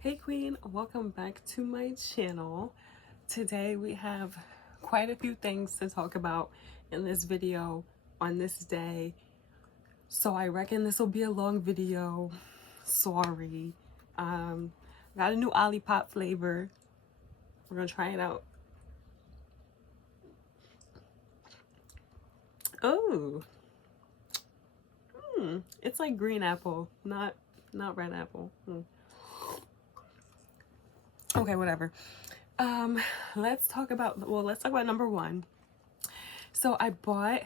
Hey Queen, welcome back to my channel. Today we have quite a few things to talk about in this video on this day. So I reckon this will be a long video. Sorry. Got a new Olipop flavor. We're gonna try it out. Oh, it's like green apple, not red apple. Okay, whatever. Let's talk about number one. So I bought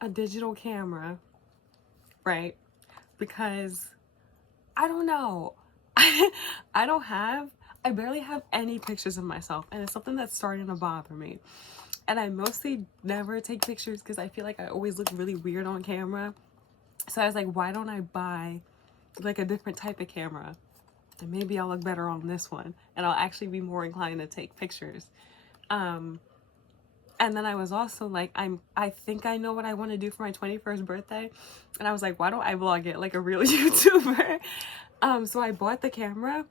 a digital camera, right? Because I don't know. I barely have any pictures of myself, and it's something that's starting to bother me. And I mostly never take pictures because I feel like I always look really weird on camera. So I was like, why don't I buy like a different type of camera? And maybe I'll look better on this one and I'll actually be more inclined to take pictures. And then I was also like, I think I know what I want to do for my 21st birthday. And I was like, why don't I vlog it like a real YouTuber? So I bought the camera,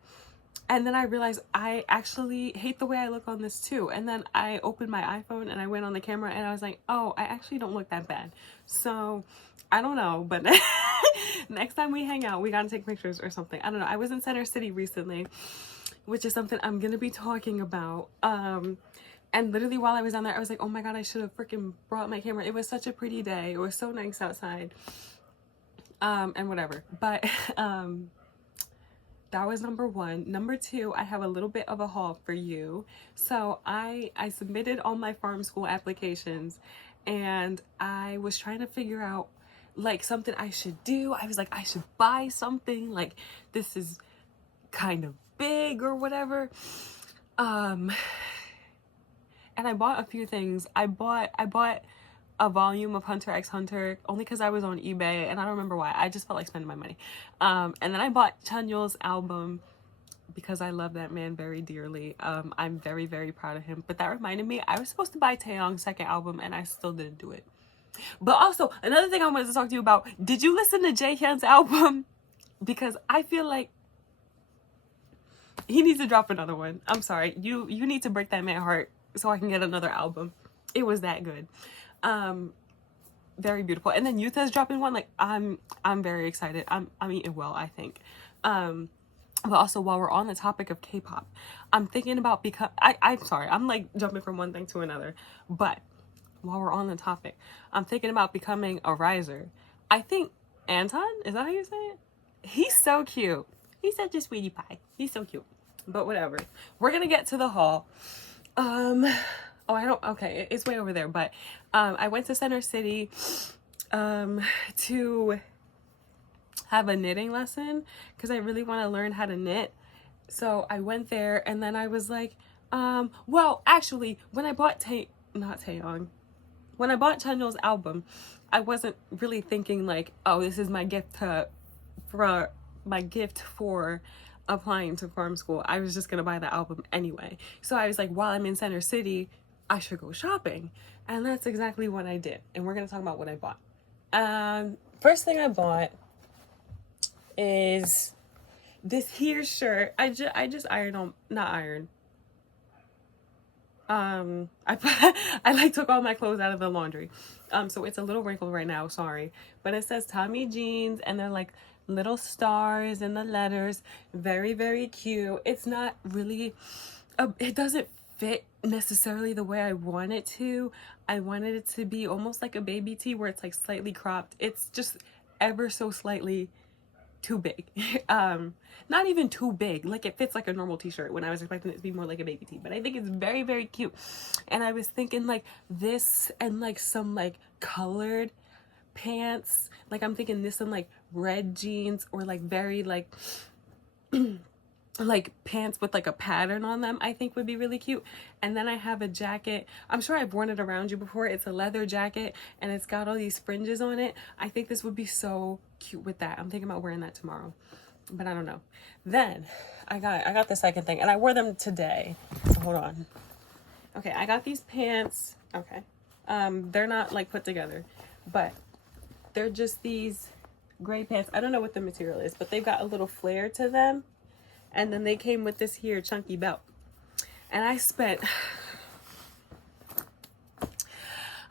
and then I realized I actually hate the way I look on this too. And then I opened my iPhone and I went on the camera and I was like, oh, I actually don't look that bad. So I don't know, but next time we hang out, we gotta take pictures or something. I don't know. I was in Center City recently, which is something I'm gonna be talking about. And literally while I was down there, I was like, oh my God, I should have freaking brought my camera. It was such a pretty day. It was so nice outside. And whatever. But that was number one. Number two, I have a little bit of a haul for you. So I submitted all my farm school applications, and I was trying to figure out like something I should do. I was like, I should buy something, like this is kind of big or whatever. And I bought a few things. I bought a volume of Hunter x Hunter only because I was on eBay and I don't remember why. I just felt like spending my money. And then I bought Chanyeol's album because I love that man very dearly. I'm very, very proud of him. But that reminded me, I was supposed to buy Taeyong's second album and I still didn't do it. But also, another thing I wanted to talk to you about, did you listen to Jaehyun's album? Because I feel like he needs to drop another one. I'm sorry. You need to break that man's heart so I can get another album. It was that good. Very beautiful. And then Yuta's dropping one. Like I'm very excited. I'm eating well, I think. But also, while we're on the topic of K-pop, I'm thinking about I'm sorry, I'm like jumping from one thing to another. But while we're on the topic, I'm thinking about becoming a riser. I think Anton, is that how you say it? He's so cute. He's such a sweetie pie. He's so cute. But whatever. We're gonna get to the haul. Okay, it's way over there, but I went to Center City to have a knitting lesson because I really want to learn how to knit. So I went there, and then I was like, well, actually, when I bought when I bought Chanyeol's album, I wasn't really thinking like, oh, this is my gift for applying to farm school. I was just gonna buy the album anyway. So I was like, while I'm in Center City, I should go shopping. And that's exactly what I did. And we're gonna talk about what I bought. First thing I bought is this here shirt. I just ironed on, not ironed. I like took all my clothes out of the laundry. So it's a little wrinkled right now, sorry. But it says Tommy Jeans, and they're like little stars in the letters. Very, very cute. It's not really, it doesn't fit necessarily the way I want it to. I wanted it to be almost like a baby tee where it's like slightly cropped. It's just ever so slightly too big. Not even too big, like it fits like a normal t-shirt when I was expecting it to be more like a baby tee, but I think it's very, very cute. And I was thinking like this and like some like colored pants, like I'm thinking this and like red jeans, or like very like like pants with like a pattern on them, I think would be really cute. And then I have a jacket. I'm sure I've worn it around you before. It's a leather jacket and it's got all these fringes on it. I think this would be so cute with that. I'm thinking about wearing that tomorrow, but I don't know. Then I got the second thing, and I wore them today. So hold on. Okay, I got these pants. Okay. They're not like put together, but they're just these gray pants. I don't know what the material is, but they've got a little flare to them. And then they came with this here chunky belt. And I spent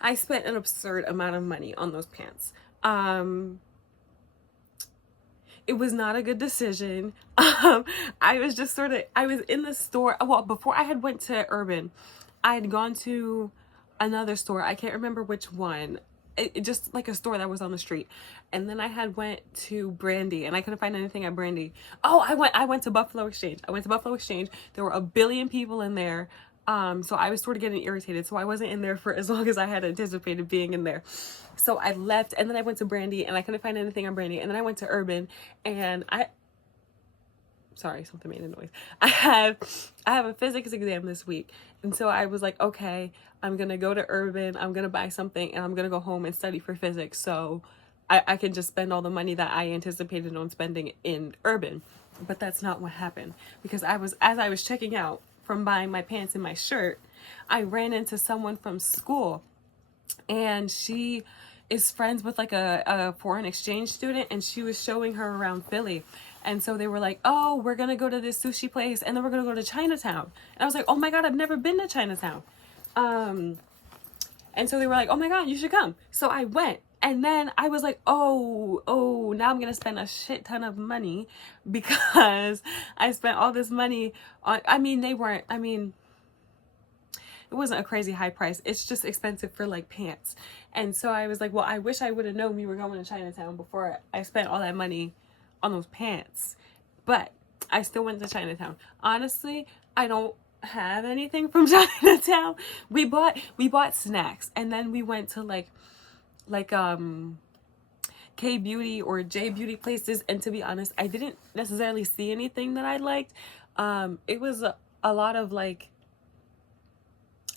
an absurd amount of money on those pants. It was not a good decision. I was just I was in the store. Well, before I had went to Urban, I had gone to another store. I can't remember which one. It just like a store that was on the street. And then I had went to Brandy, and I couldn't find anything at Brandy. Oh, I went to Buffalo Exchange. There were a billion people in there. So I was sort of getting irritated. So I wasn't in there for as long as I had anticipated being in there. So I left, and then I went to Brandy, and I couldn't find anything on Brandy. And then I went to Urban, and sorry, something made a noise. I have a physics exam this week. And so I was like, okay, I'm going to go to Urban. I'm going to buy something, and I'm going to go home and study for physics. So I can just spend all the money that I anticipated on spending in Urban. But that's not what happened, because as I was checking out from buying my pants and my shirt, I ran into someone from school, and she is friends with like a foreign exchange student, and she was showing her around Philly. And so they were like, oh, we're gonna go to this sushi place, and then we're gonna go to Chinatown. And I was like, oh my God, I've never been to Chinatown. And so they were like, oh my God, you should come. So I went. And then I was like, oh, now I'm going to spend a shit ton of money, because I spent all this money on, it wasn't a crazy high price. It's just expensive for like pants. And so I was like, well, I wish I would have known we were going to Chinatown before I spent all that money on those pants. But I still went to Chinatown. Honestly, I don't have anything from Chinatown. We bought snacks, and then we went to like K Beauty or J Beauty places, and to be honest, I didn't necessarily see anything that I liked. It was a lot of like,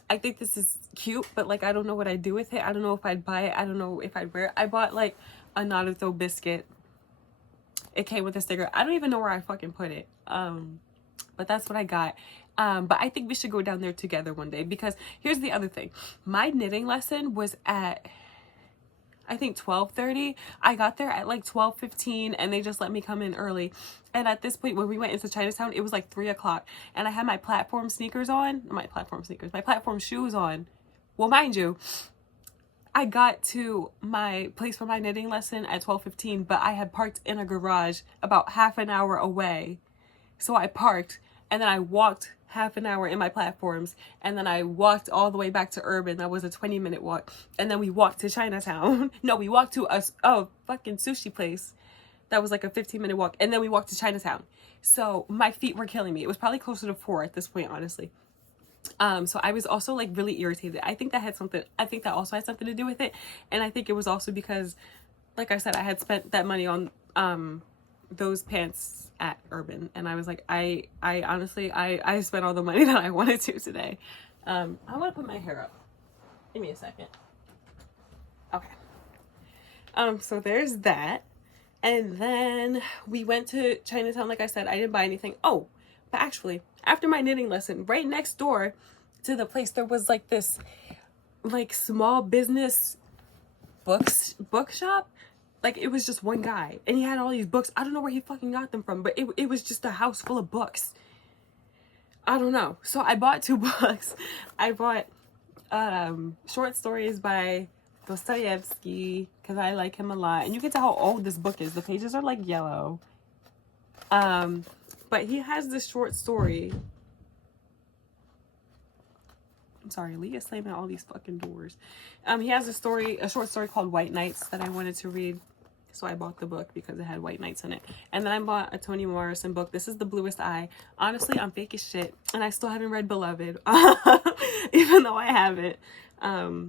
I think this is cute, but like I don't know what I'd do with it. I don't know if I'd buy it. I don't know if I'd wear it. I bought like a Naruto biscuit. It came with a sticker. I don't even know where I fucking put it. But that's what I got. But I think we should go down there together one day, because here's the other thing. My knitting lesson was at, I think 12:30. I got there at like 12:15, and they just let me come in early. And at this point, when we went into Chinatown, it was like 3 o'clock, and I had my platform platform shoes on. Well, mind you, I got to my place for my knitting lesson at 12:15, but I had parked in a garage about half an hour away. So I parked, and then I walked half an hour in my platforms, and then I walked all the way back to Urban. That was a 20-minute walk. And then we walked to Chinatown. No, we walked to a fucking sushi place that was like a 15-minute walk, and then we walked to Chinatown. So my feet were killing me. It was probably closer to 4 at this point, honestly. So I was also like really irritated. I think that also had something to do with it. And I think it was also because, like I said, I had spent that money on those pants at Urban, and I was like, I honestly spent all the money that I wanted to today. I want to put my hair up. Give me a second. Okay. So there's that. And then we went to Chinatown. Like I said, I didn't buy anything. Oh, but actually, after my knitting lesson, right next door to the place, there was like this like small business bookshop. Like, it was just one guy, and he had all these books. I don't know where he fucking got them from, but it was just a house full of books. I don't know. So I bought 2 books. I bought short stories by Dostoevsky, because I like him a lot. And you can tell how old this book is. The pages are like yellow. But he has this short story. I'm sorry, Leah's slamming all these fucking doors. He has a short story called White Nights that I wanted to read. So I bought the book because it had white nights in it. And then I bought a Toni Morrison book. This is The Bluest Eye. Honestly, I'm fake as shit. And I still haven't read Beloved. Even though I haven't. I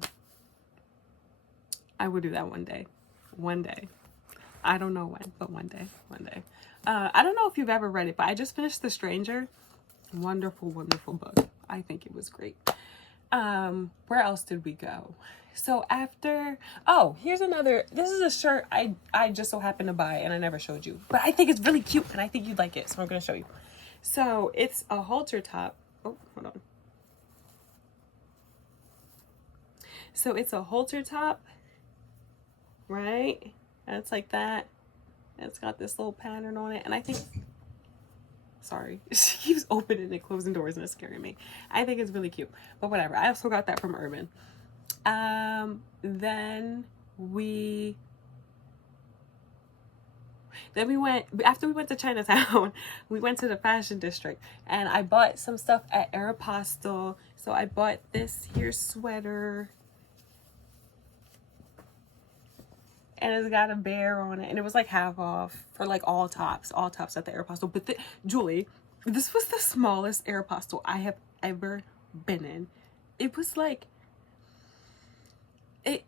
will do that one day. One day. I don't know when, but one day. One day. I don't know if you've ever read it, but I just finished The Stranger. Wonderful, wonderful book. I think it was great. Where else did we go? So after, here's another, this is a shirt I just so happened to buy, and I never showed you, but I think it's really cute, and I think you'd like it, so I'm going to show you. So it's a halter top. Oh, hold on. So it's a halter top, right? And it's like that. And it's got this little pattern on it, and I think Sorry. She keeps opening and closing doors and it's scaring me. I think it's really cute. But whatever. I also got that from Urban. Then we went, after we went to Chinatown, we went to the fashion district and I bought some stuff at Aeropostale. So I bought this here sweater and it's got a bear on it and it was like half off for like all tops at the Aeropostale. But Julie, this was the smallest Aeropostale I have ever been in. It was like, it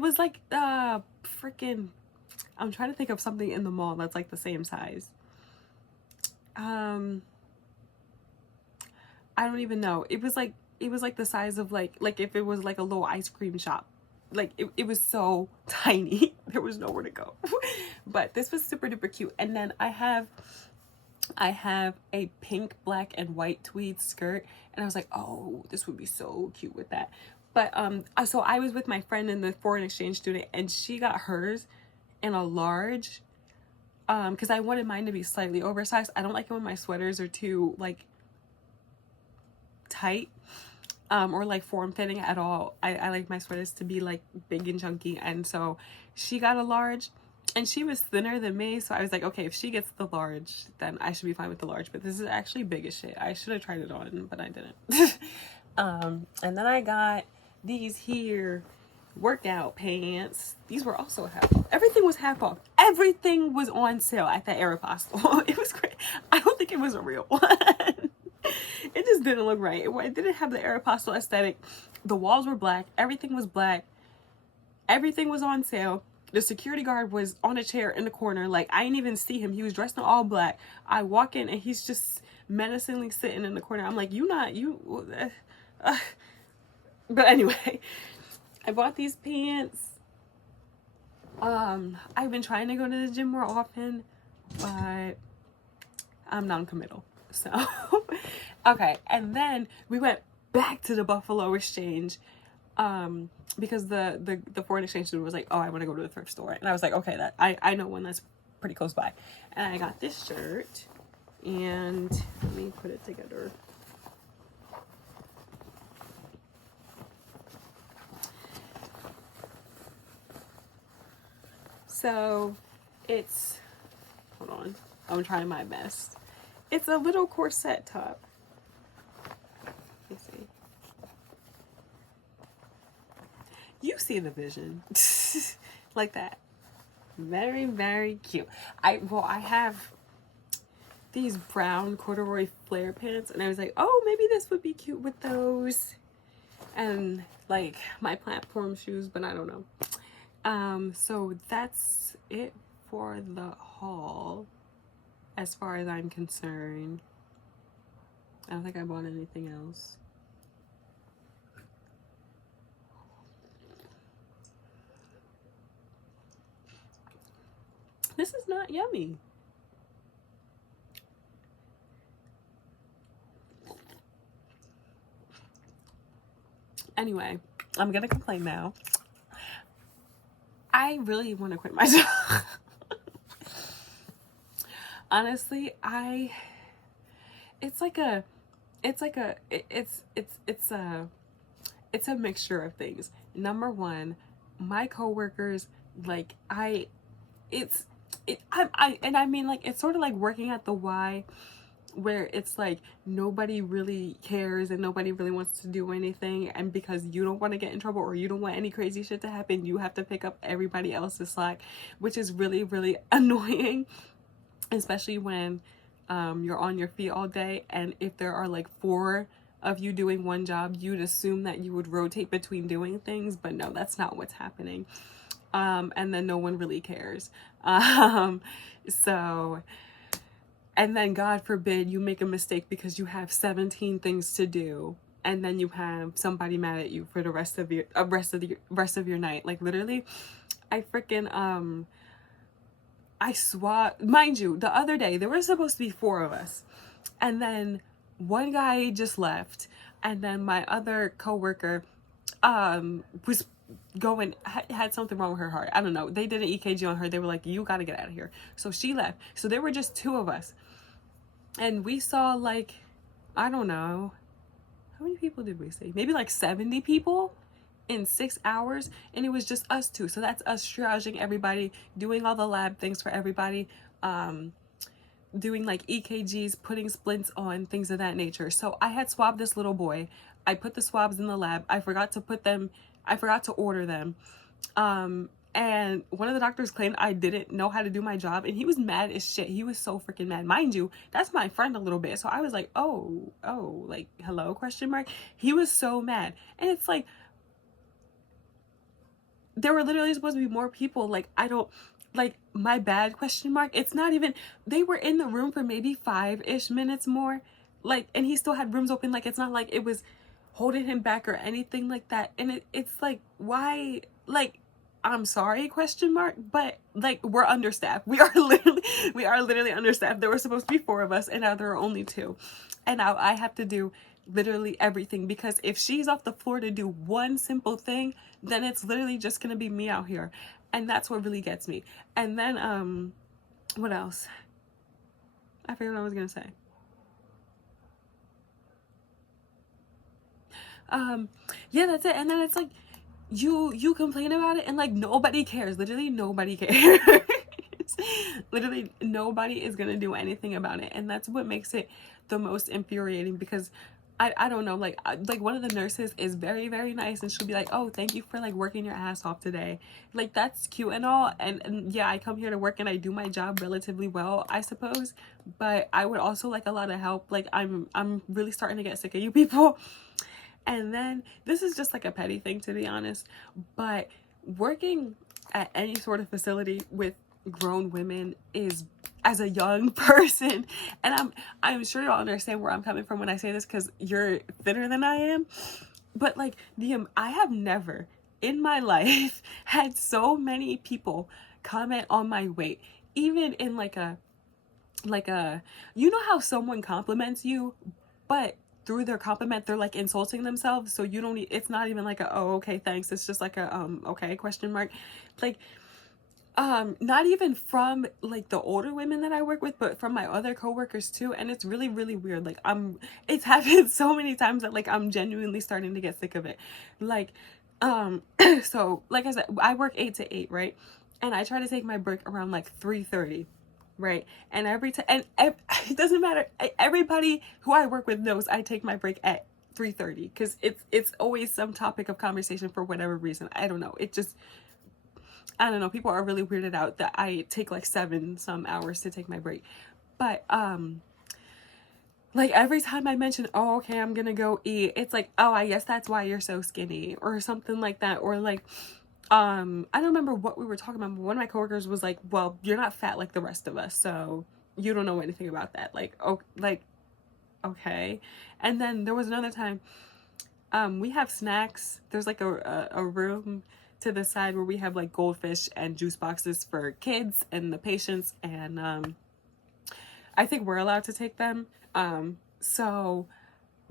was like freaking, I'm trying to think of something in the mall that's like the same size. I don't even know. It was like the size of like if it was like a little ice cream shop. Like it was so tiny. There was nowhere to go. But this was super duper cute. And then I have a pink, black, and white tweed skirt. And I was like, oh, this would be so cute with that. But so I was with my friend and the foreign exchange student and she got hers in a large because I wanted mine to be slightly oversized. I don't like it when my sweaters are too like tight or like form-fitting at all. I like my sweaters to be like big and chunky, and so she got a large and she was thinner than me, so I was like, okay, if she gets the large then I should be fine with the large. But this is actually big as shit. I should have tried it on, but I didn't. And then I got these here workout pants. These were also half off. Everything was half off. Everything was on sale at that Aeropostale. It was great. I don't think it was a real one. It just didn't look right. It didn't have the Aeropostale aesthetic. The walls were black. Everything was black. Everything was on sale. The security guard was on a chair in the corner. Like, I didn't even see him. He was dressed in all black. I walk in and he's just menacingly sitting in the corner. I'm like, but anyway, I bought these pants. I've been trying to go to the gym more often, but I'm non-committal. So, okay. And then we went back to the Buffalo Exchange, because the foreign exchange student was like, oh, I want to go to the thrift store. And I was like, okay, that I know one that's pretty close by. And I got this shirt, and let me put it together. So it's, hold on, I'm trying my best. It's a little corset top. Let me see. You see the vision. Like that. Very, very cute. I have these brown corduroy flare pants and I was like, oh, maybe this would be cute with those. And like my platform shoes, but I don't know. So that's it for the haul as far as I'm concerned. I don't think I bought anything else. This is not yummy. Anyway, I'm gonna complain now. I really want to quit my job. Honestly, it's a mixture of things. Number one, my coworkers, like I mean, like, it's sort of like working at the Y, where it's like nobody really cares and nobody really wants to do anything, and because you don't want to get in trouble or you don't want any crazy shit to happen, you have to pick up everybody else's slack, which is really, really annoying, especially when you're on your feet all day. And if there are like 4 of you doing one job, you'd assume that you would rotate between doing things, but no, that's not what's happening. And then no one really cares. So, and then God forbid you make a mistake because you have 17 things to do, and then you have somebody mad at you for the rest of your night. Like, literally, I freaking I swapped, mind you, the other day there were supposed to be 4 of us, and then one guy just left, and then my other coworker was had something wrong with her heart. I don't know. They did an EKG on her. They were like, you gotta get out of here. So she left. So there were just 2 of us. And we saw like, I don't know, how many people did we see? Maybe like 70 people in 6 hours, and it was just us two. So that's us triaging everybody, doing all the lab things for everybody, doing like EKGs, putting splints on, things of that nature. So I had swabbed this little boy. I put the swabs in the lab. I forgot to order them. And one of the doctors claimed I didn't know how to do my job, and he was mad as shit. He was so freaking mad. Mind you, that's my friend a little bit. So I was like, oh, like, hello, question mark. He was so mad. And it's like, there were literally supposed to be more people. Like, I don't, like, my bad, question mark. It's not even, they were in the room for maybe 5-ish minutes more. Like, and he still had rooms open. Like, it's not like it was holding him back or anything like that. And it's like, why, like, I'm sorry, question mark, but like, we're understaffed. We are literally understaffed. There were supposed to be 4 of us, and now there are only 2. And now I have to do literally everything, because if she's off the floor to do one simple thing, then it's literally just gonna be me out here. And that's what really gets me. And then what else? I forget what I was gonna say. Yeah, that's it. And then it's like, you complain about it, and like, nobody cares. Literally nobody cares. Literally nobody is gonna do anything about it. And that's what makes it the most infuriating, because I don't know, like one of the nurses is very, very nice, and she'll be like, oh, thank you for like working your ass off today. Like, that's cute and all, and yeah, I come here to work and I do my job relatively well, I suppose, but I would also like a lot of help. Like, I'm really starting to get sick of you people. And then this is just like a petty thing, to be honest, but working at any sort of facility with grown women is, as a young person, and I'm sure y'all understand where I'm coming from when I say this, because you're thinner than I am, but like, I have never in my life had so many people comment on my weight, even in like a, you know how someone compliments you, but through their compliment they're like insulting themselves, so you don't, it's not even like a, oh, okay, thanks, it's just like a okay, question mark. Like, not even from like the older women that I work with, but from my other coworkers too. And it's really, really weird. Like, it's happened so many times that like I'm genuinely starting to get sick of it. Like, so like I said, I work 8 to 8, right? And I try to take my break around like 3:30, right? And every time, it doesn't matter. Everybody who I work with knows I take my break at 3:30, because it's always some topic of conversation for whatever reason. I don't know. It just, I don't know, people are really weirded out that I take like 7 some hours to take my break. But like, every time I mention, oh, okay, I'm gonna go eat, it's like, oh, I guess that's why you're so skinny, or something like that. Or like, I don't remember what we were talking about, but one of my coworkers was like, well, you're not fat like the rest of us, so you don't know anything about that. Like, oh, like, okay. And then there was another time, we have snacks. There's like a room to the side where we have like goldfish and juice boxes for kids and the patients, and I think we're allowed to take them. So,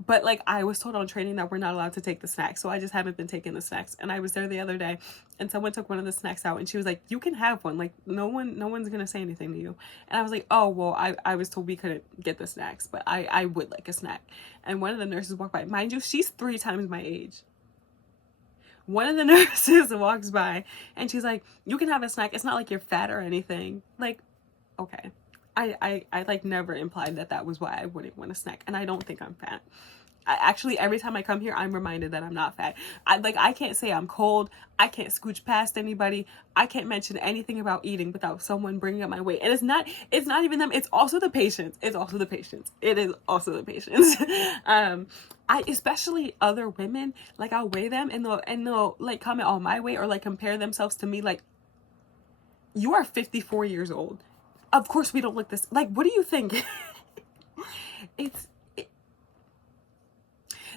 but like, I was told on training that we're not allowed to take the snacks, so I just haven't been taking the snacks. And I was there the other day, and someone took one of the snacks out, and she was like, you can have one, like, no one's gonna say anything to you. And I was like, oh, well, I was told we couldn't get the snacks, but I would like a snack. And one of the nurses walked by. Mind you, she's 3 times my age. One of the nurses walks by, and she's like, you can have a snack, it's not like you're fat or anything. Like, okay. I like never implied that was why I wouldn't want a snack, and I don't think I'm fat. Actually, every time I come here, I'm reminded that I'm not fat. I can't say I'm cold. I can't scooch past anybody. I can't mention anything about eating without someone bringing up my weight. And it's not even them. It's also the patients. It is also the patients. I, especially other women, like, I'll weigh them, and they'll like comment on my weight, or like compare themselves to me. Like, you are 54 years old. Of course we don't look this, like, what do you think?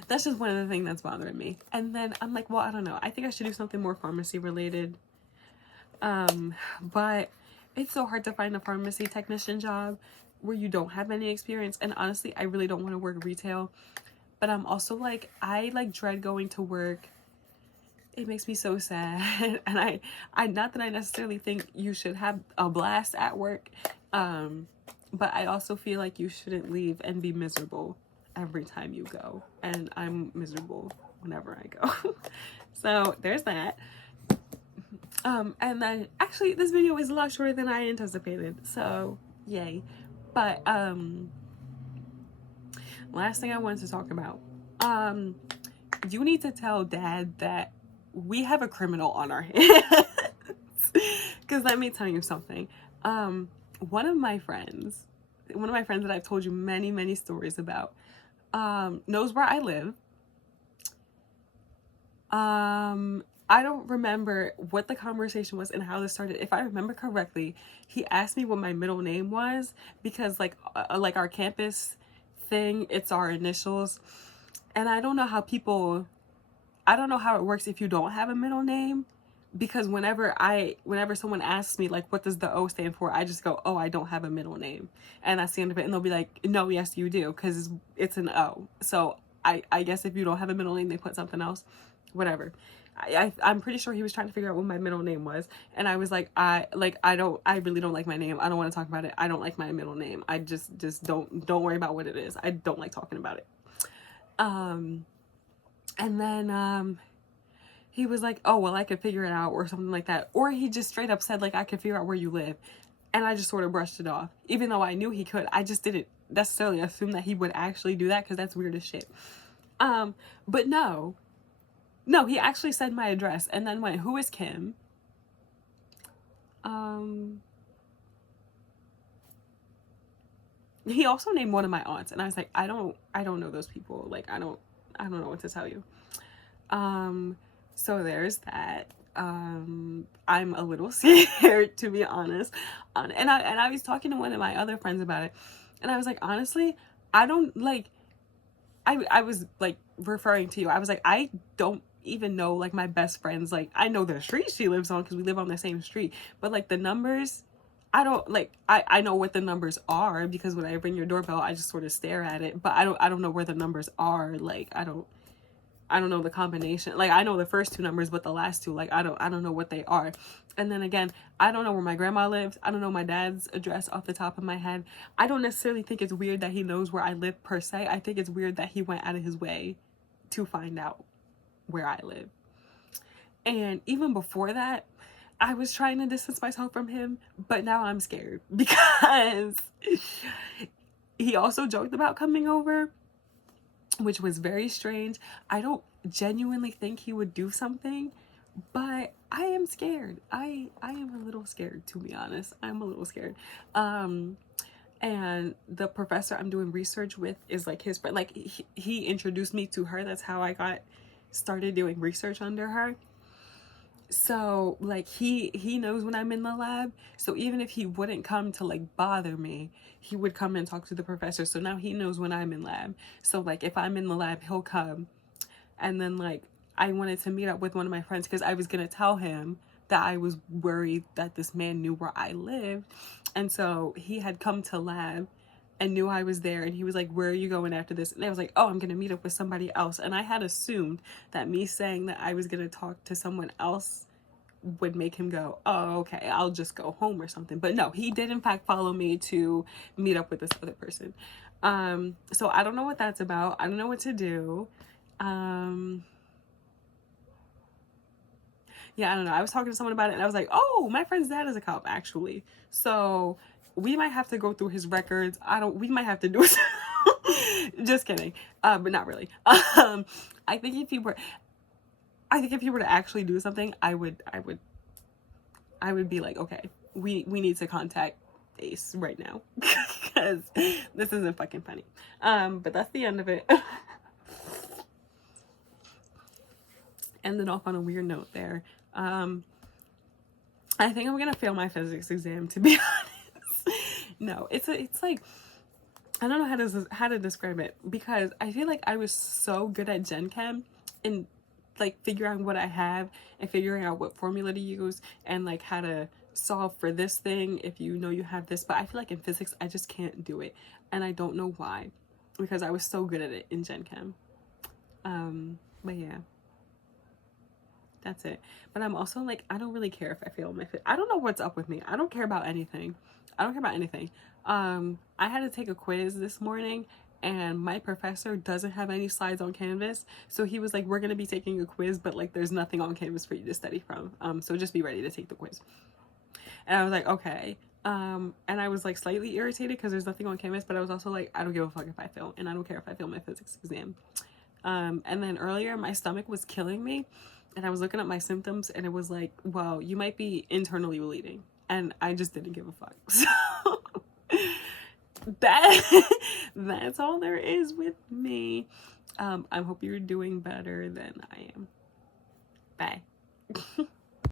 That's just one of the things that's bothering me. And then I'm like, well, I don't know, I think I should do something more pharmacy related. But it's so hard to find a pharmacy technician job where you don't have any experience. And honestly, I really don't want to work retail, but I'm also like, I like dread going to work. It makes me so sad. And I not that I necessarily think you should have a blast at work, but I also feel like you shouldn't leave and be miserable every time you go. And I'm miserable whenever I go. So there's that. And then actually this video is a lot shorter than I anticipated. So yay. But last thing I wanted to talk about. You need to tell Dad that we have a criminal on our hands. Because let me tell you something. One of my friends that I've told you many, many stories about, knows where I live. I don't remember what the conversation was and how this started. If I remember correctly, he asked me what my middle name was because like our campus thing, it's our initials. And I don't know how it works if you don't have a middle name, because whenever someone asks me like what does the O stand for, I just go, oh, I don't have a middle name, and that's the end of it. And they'll be like, no, yes you do, because it's an O. So I guess if you don't have a middle name, they put something else, whatever. I'm pretty sure he was trying to figure out what my middle name was, and I was like, I really don't like my name. I don't want to talk about it. I don't like my middle name. I just don't worry about what it is. I don't like talking about it. And then he was like, oh, well, I could figure it out, or something like that. Or he just straight up said like, I could figure out where you live. And I just sort of brushed it off, even though I knew he could. I just didn't necessarily assume that he would actually do that, because that's weird as shit. But no, he actually said my address and then went, who is Kim? He also named one of my aunts, and I was like, I don't know those people. Like, I don't know what to tell you. So there's that. I'm a little scared, to be honest. And I was talking to one of my other friends about it, and I was like, honestly, I don't like, I was like referring to you. I was like, I don't even know like my best friends. Like, I know the street she lives on because we live on the same street, but like the numbers, I don't like, I know what the numbers are because when I ring your doorbell, I just sort of stare at it, but I don't know where the numbers are. Like, I don't know the combination. Like, I know the first two numbers, but the last two, like, I don't know what they are. And then again, I don't know where my grandma lives. I don't know my dad's address off the top of my head. I don't necessarily think it's weird that he knows where I live per se. I think it's weird that he went out of his way to find out where I live. And even before that, I was trying to distance myself from him, but now I'm scared because he also joked about coming over, which was very strange. I don't genuinely think he would do something, but I am scared. I am a little scared, to be honest. I'm a little scared. And the professor I'm doing research with is like his friend. Like, he introduced me to her. That's how I got started doing research under her. So like he knows when I'm in the lab. So even if he wouldn't come to like bother me, he would come and talk to the professor. So now he knows when I'm in lab. So like if I'm in the lab, he'll come. And then like I wanted to meet up with one of my friends because I was gonna tell him that I was worried that this man knew where I lived. And so he had come to lab and knew I was there, and he was like, where are you going after this? And I was like, oh, I'm gonna meet up with somebody else. And I had assumed that me saying that I was gonna talk to someone else would make him go, oh, okay, I'll just go home or something. But no, he did in fact follow me to meet up with this other person. So I don't know what that's about. I don't know what to do. Yeah, I don't know. I was talking to someone about it, and I was like, oh, my friend's dad is a cop, actually. So we might have to go through his records. We might have to do it. Just kidding. But not really. I think if he were to actually do something, I would be like, okay, we need to contact Ace right now because this isn't fucking funny. But that's the end of it. Ended off on a weird note there. I think I'm gonna fail my physics exam, to be honest. No, it's like, I don't know how to describe it, because I feel like I was so good at Gen Chem and like figuring out what I have and figuring out what formula to use and like how to solve for this thing if you know you have this, but I feel like in physics I just can't do it, and I don't know why, because I was so good at it in Gen Chem. But yeah, that's it. But I'm also like, I don't really care if I fail my fit. I don't know what's up with me. I don't care about anything. I had to take a quiz this morning, and my professor doesn't have any slides on Canvas. So he was like, we're going to be taking a quiz, but like there's nothing on Canvas for you to study from. So just be ready to take the quiz. And I was like, okay. And I was like slightly irritated because there's nothing on Canvas, but I was also like, I don't give a fuck if I fail, and I don't care if I fail my physics exam. And then earlier my stomach was killing me, and I was looking at my symptoms, and it was like, well, you might be internally bleeding, and I just didn't give a fuck. So that's all there is with me. I hope you're doing better than I am. Bye.